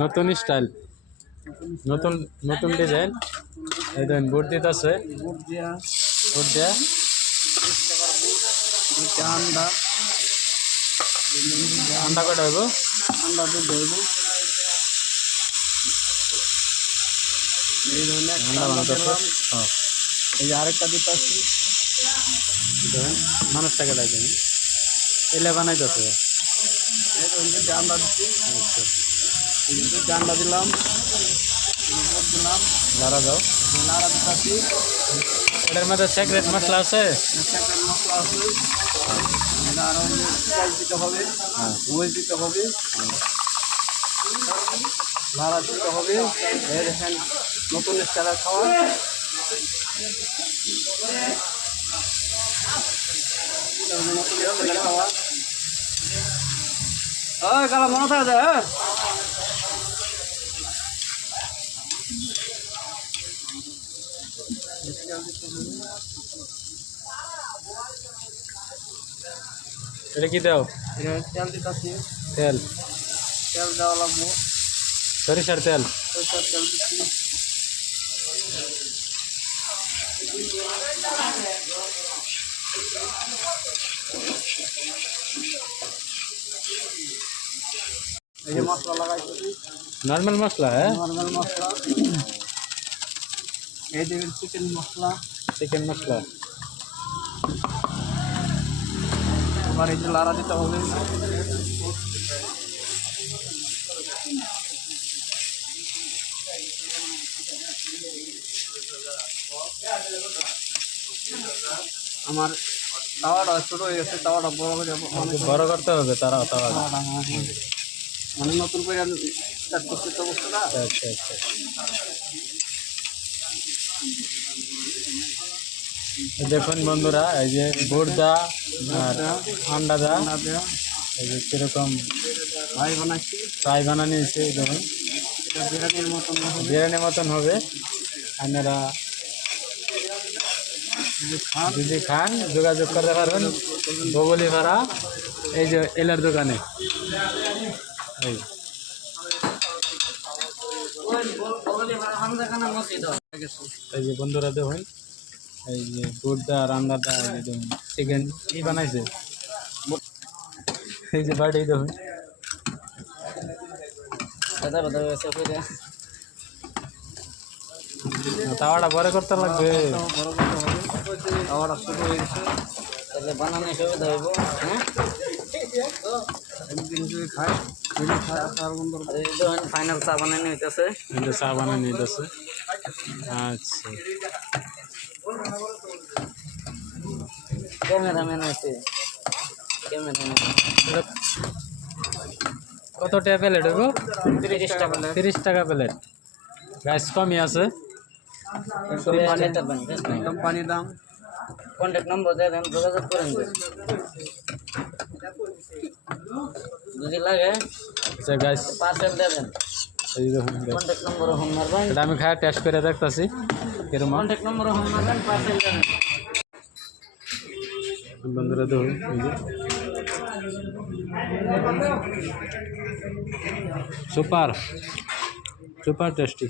নতুন স্টাইল, নতুন নতুন ডিজাইন। এই দেখেন বুট দিতেছে, বুট দিয়া বুট দেয়া দুইটা আন্ডা আন্ডা কটা হইব? আন্ডা দুধ ধরব। এই ধরনের একটা আন্ডা আন্ডা বানাতেছে। দিলাম। হ্যাঁ, এই যে আরেকটা দিতে আসছি, দেখেন মানুষটাকে দেখেন এলে বানাইতেছে। এই ধরুন দুইটা আন্ডা দিচ্ছি, আচ্ছা, এই যে দুইটা আন্ডা দিলাম, বুট দিলাম, লারা দাও। নাড়া দিতে আসছি। এটার মধ্যে সিক্রেট মশলা আছে। একটা মশলা আছে, এটা আরো পেঁয়াজ দিতে হবে, হ্যাঁ, মরিচ দিতে হবে, নাড়া দিতে হবে। এই দেখেন নতুন স্টাইলের খাবার। নতুন স্টাইলের খাবার। ওই কালা মনে থাকে যায়, হ্যাঁ এটা কি দাও? তেল দিতেছি, তেল, তেল দেওয়া লাগবো, সরিষার তেল। সরষের তেল দিচ্ছি। এই যে মশলা লাগাইছি, নর্মাল মশলা, হ্যাঁ, নর্মাল মশলা। এই যে চিকেন মশলা, চিকেন মশলা। এবার এই যে লাড়া দিতে হবে। আমার তাওয়াটা ছোট হয়ে গেছে, তাওয়াটা বড় হয়ে যাবো, বড় করতে হবে তারা তাওয়া। মানে নতুন করে স্টার্ট করতে তো অবস্থাটা। আচ্ছা আচ্ছা, দেখুন বন্ধুরা, এই যে বুট দা আর আন্ডা দা, এই যে কিরকম ভাই বানাচ্ছি, ফ্রাই বানা নিয়েছে। দেখুন এটা বিরিয়ানির মতন হবে। বিরিয়ানির মতন হবে। আপনারা যদি খান যোগাযোগ করতে পারবেন বগলি ভাড়া, এই যে এলার দোকানে। এই এই যে বন্ধুরা দেখুন, এই যে বুটদা রান্নাটা, এই যে চিকেন কি বানাইছে, এই যে বাড়ি দেখুন। তাওয়াটা বড় করতে লাগবে। তাওয়াটা ছোট হয়ে গেছে, তাহলে বানানো সুবিধা হইব। হ্যাঁ, একদিন যদি খাই ফাইনাল চা বানানো হইতেছে। চা বানানো নিতেছে। আচ্ছা, ক্যামেরাম্যান আছে, ক্যামেরাম্যান কত টাকা প্লেট হইব? 30 টাকা। 30 টাকা প্লেট। গাছ কমই আছে। কোম্পানি দাম। কন্ট্যাক্ট নম্বর দেন, যোগাযোগ করেন যদি লাগে। আচ্ছা গাছ পার্সেল দেবেন, এই দেখুন, কন্ট্যাক্ট নম্বর হোম মারবেন। এটা আমি খায় টেস্ট করে দেখতেছি কিরকম। কন্ট্যাক্ট নম্বর হোম মারবেন, পার্সেল দেবেন। বন্ধুরা দেখুন, এই যে সুপার সুপার টেস্টি।